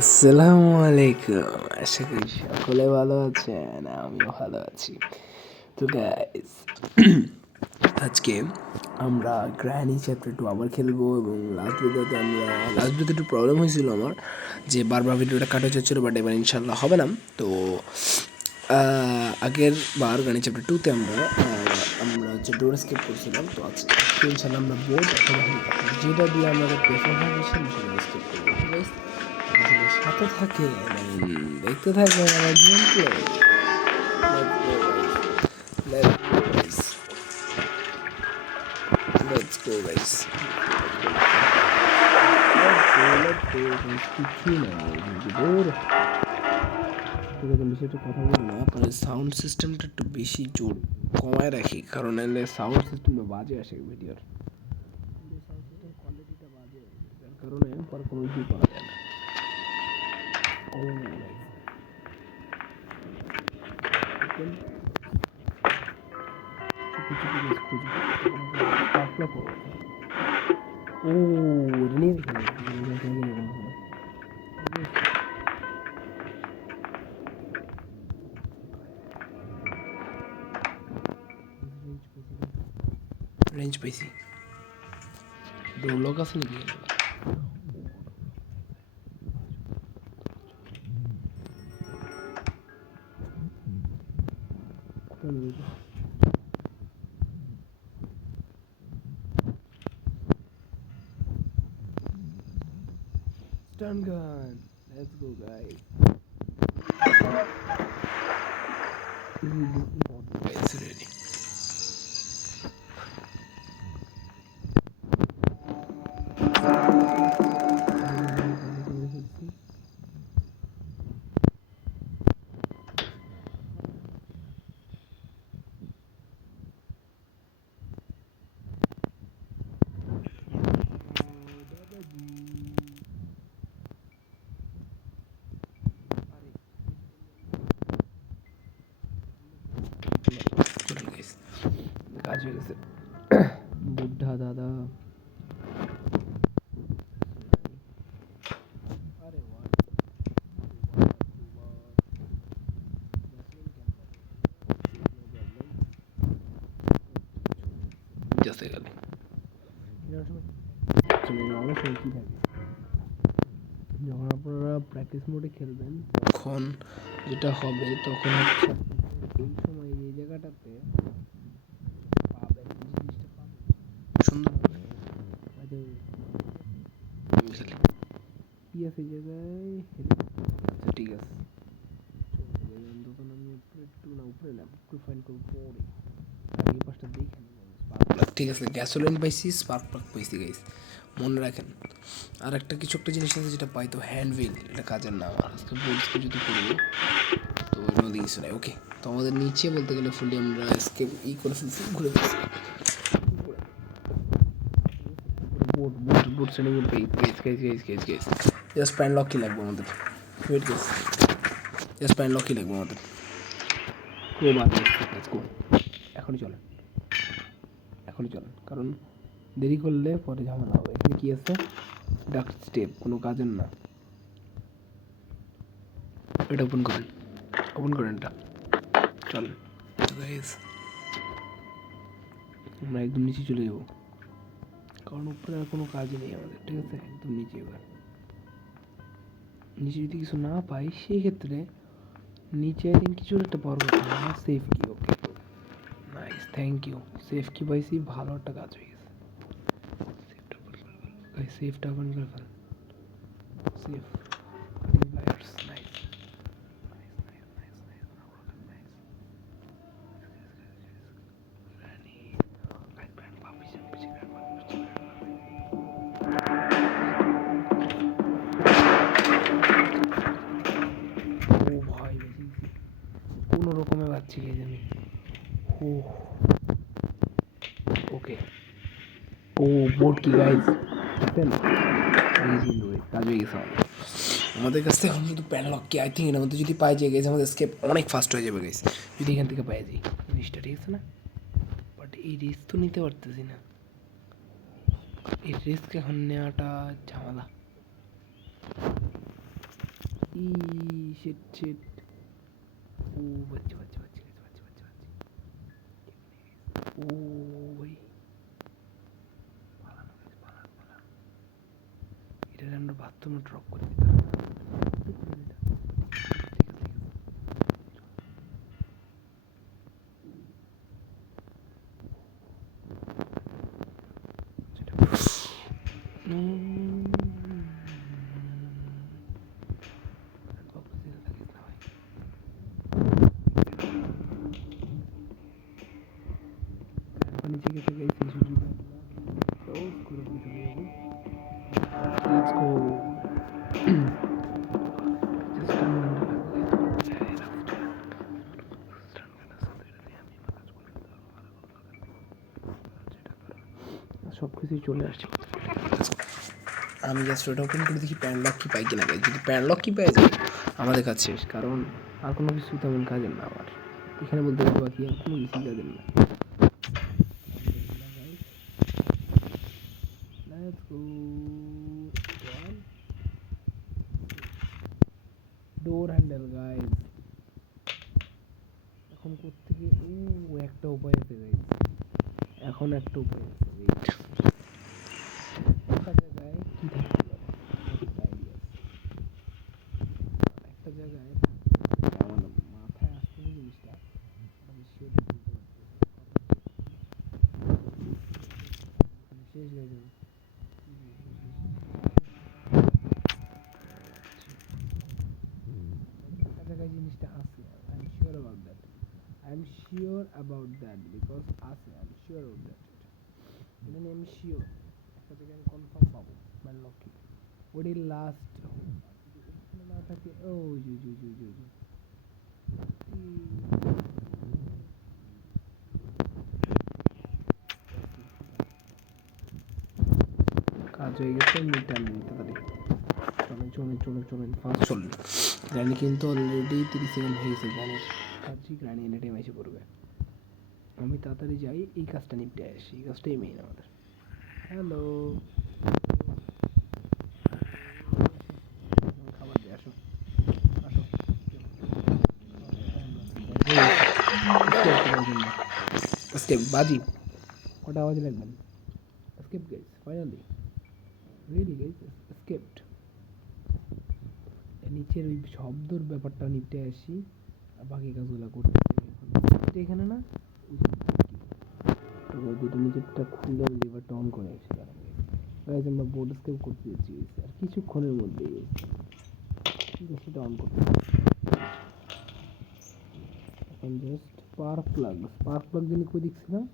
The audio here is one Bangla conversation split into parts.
আসসালামু আলাইকুম। আশা করি সকলে ভালো আছেন, আমিও ভালো আছি। তো গাইস, আজকে আমরা গ্র্যানি চ্যাপ্টার 2 আবার খেলবো। এবং লাস্ট ভিডিওতে একটু প্রবলেম হয়েছিল আমার, যে বারবার ভিডিওটা কাটা যাচ্ছিলো, বাট এবার ইনশাল্লাহ হবে না। তো আগের বার গ্র্যানি চ্যাপ্টার 2-তে আমরা হচ্ছে ডোর স্কিপ করছিলাম। তো আজকে ইনশাল্লাহ আমরা বোর্ড অথবা যেটা দিয়ে আমাদের প্রেফার হবে সেটা স্কিপ করবো। ঠিক আছে, সাথে থাকে দেখতে থাকে আমার game play. Let's go guys, কিছুই নাই দূর। বেশি একটা কথা বলি না, আপনার সাউন্ড সিস্টেমটা একটু বেশি জোর কমায় রাখি, কারণ এলে সাউন্ড সিস্টেমটা বাজে আসে ভিডিওর। সাউন্ড সিস্টেম কোয়ালিটিটা বাজে, যার কারণে পর কোনো ভিউ পাওয়া যায় না। রেঞ্জ পাইছি, ডোর লক আছে নাকি? Stun gun. Let's go, guys. It's ready. কাজ হয়ে গেছে। বুদ্ধা দাদা, যখন আপনারা প্র্যাকটিস মোডে খেলবেন তখন যেটা হবে, তখন হচ্ছে এই সময় এই জায়গাটাতে পাবেন, জিনিসটা পাবেন সুন্দর হবে। কি আছে এই জায়গায়? আচ্ছা ঠিক আছে, তখন আমি উপরে না ফাইন করবো পরে। আগে পাঁচটা দেখে ঠিক আছে। গ্যাসোলিন পাইছি, স্পার্ক প্লাগ পাইছি গাইস, মনে রাখেন। আর একটা কিছু একটা জিনিস আছে যেটা পাই, তো হ্যান্ডউইল, এটা কাজের না আমার। আজকে বোর্ডসকে যদি করবো তো এর মধ্যে কিছু নাই। ওকে, তো আমাদের নিচে বলতে গেলে ফুলি আমরা স্কেপ করে ফেলছি, ঘুরে ফেলছি। বোর্ড সেটিং এ গাইস জাস্ট প্যান লক কি লাগবে আমাদের? Wait guys, just pan lock কি লাগবে আমাদের? Let's go. এখনই চলেন, কারণ দেরি করলে পরে ঝামেলা হবে। এখানে কি আছে? ডাক্ট স্টেপ, কোনো কাজের না। এটা ওপেন করেন এটা, চলেন গাইস। আমরা একদম নিচে চলে যাবো, কারণ উপরে আর কোনো কাজ নেই আমাদের। ঠিক আছে, একদম নিচে। এবার নিচে যদি কিছু না পাই, সেই ক্ষেত্রে নিচে আই থিঙ্ক কিছু একটা পাওয়ার কথা না। সেফ কি? Okay nice, thank you. Safe কি পাইছি, ভালো একটা কাজ হয়ে গেছে। সেফটা ওপেন করে ফেল। Safe players, nice. ও ভাই, কোনো রকমে বাচ্চি গেছে আমি। ও ওকে, ও বোর্ড কি গাইজ দেখেন, কাজ হয়ে গেছে আমাদের কাছ থেকে। এখন কিন্তু প্যান লক কি, আই থিঙ্ক এর মধ্যে যদি পাই যায় গেছে, আমাদের স্কেপ অনেক ফাস্ট হয়ে যাবে গেছে, যদি এখান থেকে পাই যাই জিনিসটা। ঠিক আছে না? বাট এই রিস্ক তো নিতে পারতেছি না। এই রিস্ক এখন নেওয়াটা ঝামেলা। ই শিট ও বাচ্চা ও ভাই এটা আমরা বাথরুমে ড্রপ করে দিতাম নিচে গেছে গাইস এই সুযোগ ক্লোজ করে দিতে হবে লেটস গো জাস্ট সব কিছু চলে আসছে আমি জাস্ট ওটা ওপেন করে দেখি প্যানলক কি পাই কিনা যদি প্যানলক কি পাই যায় আমাদের কাছে কারণ আর কোনো কিছু তেমন কাজের না আমার এখানে বলতে পারবো বাকি আর কোনো কিছু কাজের না Let's go. One. Door handle, guys. এখন কোত্থেকে একটা উপায় আছে গাইস এখন একটা উপায় আছে ওয়েট একটা জায়গায় কি থাকতে পারে একটা জায়গায় আমার মাথায় আসছে জিনিসটা আমি শিওর বলতে পারতেছি শেষ গাইস জিনিসটা আছে I'm sure about that because আছে I'm sure about that এটা নিয়ে আমি শিওর একটা থেকে আমি কনফার্ম পাবো প্যানলক কি ওটাই লাস্ট এখানে না থাকে ও জু জু জু জু জু কাজ হয়ে গেছে মিটার নিতে পারি চলেন ফাস্ট চলুন গ্রানি কিন্তু অলরেডি 30 সেকেন্ড হয়ে গেছে গ্রানির ভাবছি গ্রানি এনে টাইম এসে পড়বে আমি তাড়াতাড়ি যাই এই কাজটা নিপটে আসি এই কাজটাই মেইন আমাদের হ্যালো খাবার দিয়ে আসো স্কেপ বাজি কটা আওয়াজ লাগবেন escape guys finally really guys escaped নিচের ওই শব্দর ব্যাপারটা নিতে আসি আর বাকি কাজগুলো করতে এটা এখানে না দুটো নিচেরটা খুলে আমি লিভারটা অন করে আসি গাইস আমরা বোর্ড স্কেপ করতে যাচ্ছি আর কিছুক্ষণের মধ্যেই সেটা অন করতে এখন জাস্ট স্পার্ক প্লাগ যিনি কই দেখছিলাম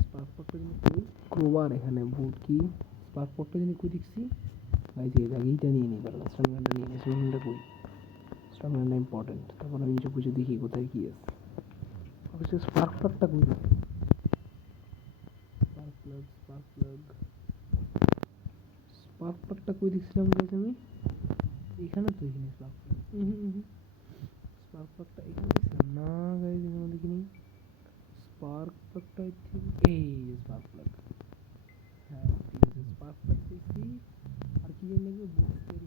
স্পার্ক প্লাগটা যিনি কই ক্রোবার এখানে বোর্ড কি স্পার্ক প্লাগটা যিনি কই দেখছি গাইস এই জায়গাটা নিয়ে নিই কারণ স্ট্রংটা নিয়ে নিই স্ট্রংটা কই স্ট্রংটা ইম্পর্টেন্ট তারপর আমি নিচে পুজো দেখি কোথায় কি আছে অবশ্যই স্পার্ক প্লাগটা কই স্পার্ক প্লাগটা কই দেখছিলাম গাইস আমি এখানে তো এখানে স্পার্ক প্লাগটা এখানে দেখছিলাম না গাইস এখানে দেখিনি স্পার্ক প্লাগটা এই স্পার্ক প্লাগ হ্যাঁ ঠিক আছে স্পার্ক প্লাগ দেখছি আর কি জানি লাগবে বুস্টার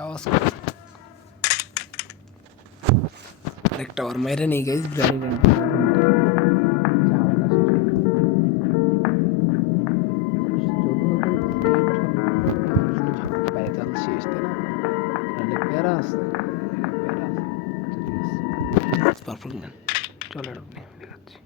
আওয়াজ আরেকটা আর মেরে নেই গাইস গ্রানি চলেন আপনি দেখাচ্ছি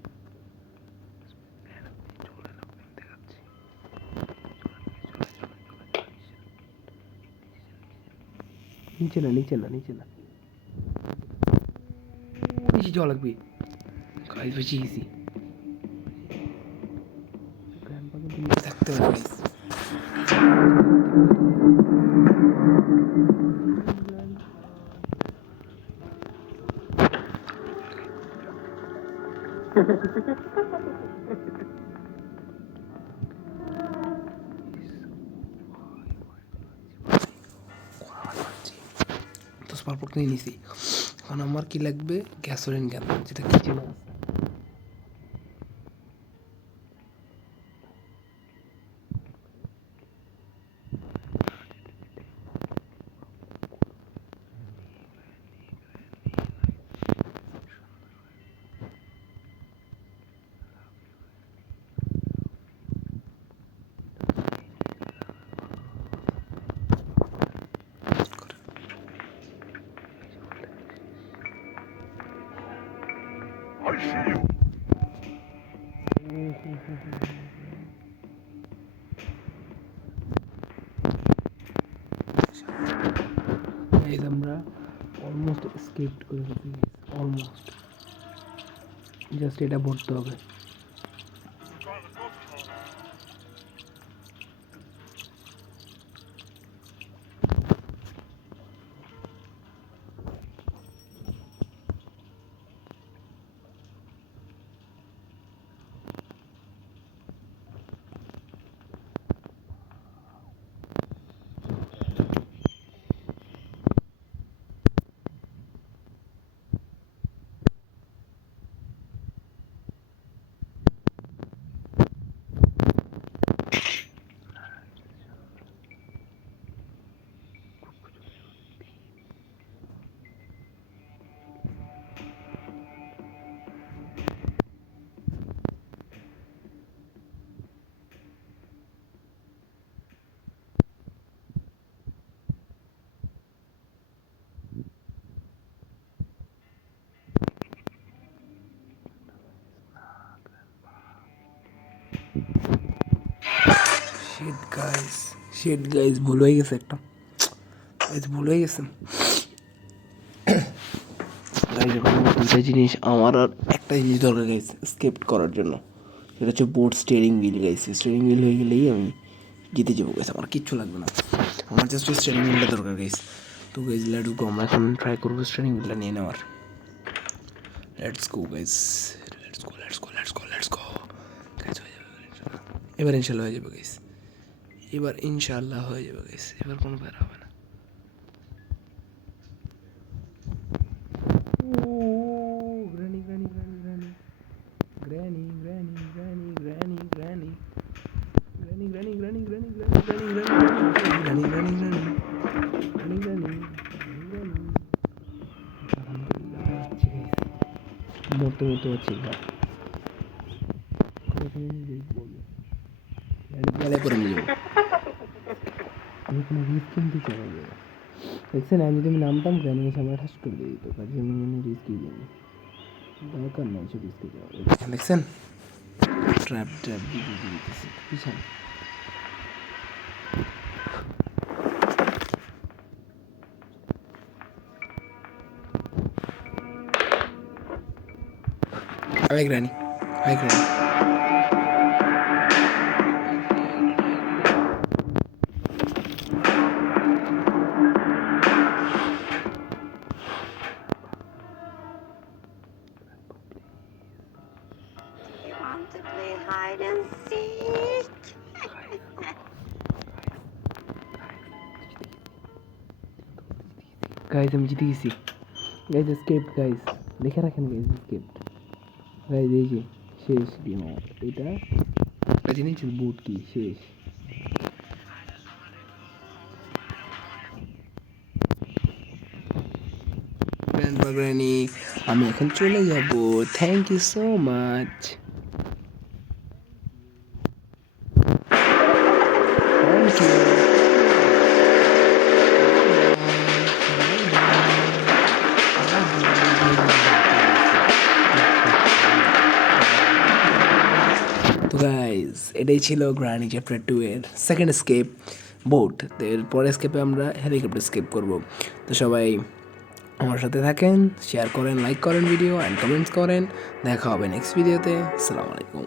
নিচে না নিচে যাওয়া লাগবে গাইস বেশি গেছি গ্র্যান্ডপাকে নিচে থাকতে হবে তো স্পার্ক নিয়ে নিছি এখন আমার কি লাগবে গ্যাসোলিন ক্যান যেটা কিচেনে আছে গাইস আমরা অলমোস্ট স্কেপড করে ফেলছি, অলমোস্ট জাস্ট এটা ভরতে হবে। শিট গাইস ভুল হয়ে গেছে একটা, ভুল হয়ে গেছে দুইটা জিনিস আমার, আর একটা জিনিস দরকার গাইস স্কেপ করার জন্য, সেটা হচ্ছে boat steering wheel guys. Steering wheel হয়ে গেলেই আমি জিতে যাবো গাইস, আমার কিচ্ছু লাগবে না, আমার জাস্ট স্টিয়ারিং হুইলটা দরকার গাইস। তো গাইস লেটস গো, আমরা এখন ট্রাই করবো স্টিয়ারিং হুইলটা নিয়ে নেওয়ার। Let's go guys, let's go let's go let's go let's go guys. হয়ে যাবে এবার ইনশাল্লাহ হয়ে যাবে গাইস, এবার ইনশাল্লাহ হয়ে যাবে গাইস, এবার কোনো বের হবে না। Granny granny granny granny granny granny granny granny granny granny granny granny granny granny granny granny granny granny মরতে মরতে হচ্ছে গেলে করে নিয়ে যাবো, আমি কোনো রিস্ক কিন্তু চাই না। দেখছেন আমি যদি আমি নামতাম গ্র্যানি এসে আমার ঠাস করে দিয়ে দিত, কাজে আমি রিস্কই দিইনি, দরকার নাই সে রিস্কে যাওয়া। দেখছেন ট্র্যাপ ট্র্যাপ দিয়ে দিতেছি পিছনে। Hi Granny. Hi Granny. You want to play hide and seek? Guys আমি জিতে গেছি গাইজ, স্কেপড গাইজ, লিখে রাখেন গাইজ স্কেপড গাইজ। এই যে শেষ গেম আমার, এটা একটা জিনিস বুট কি শেষ। গ্র্যান্ডপা গ্র্যানি আমি এখন চলে যাব, thank you so much. Thank you. তো গাইজ এটাই ছিল গ্র্যানি চ্যাপ্টার 2 এর সেকেন্ড স্কেপ বোট। তো এরপরে স্কেপে আমরা হেলিকপ্টার স্কেপ করব। তো সবাই আমার সাথে থাকেন, শেয়ার করেন, লাইক করেন ভিডিও অ্যান্ড কমেন্টস করেন। দেখা হবে নেক্সট ভিডিওতে। আসসালামু আলাইকুম।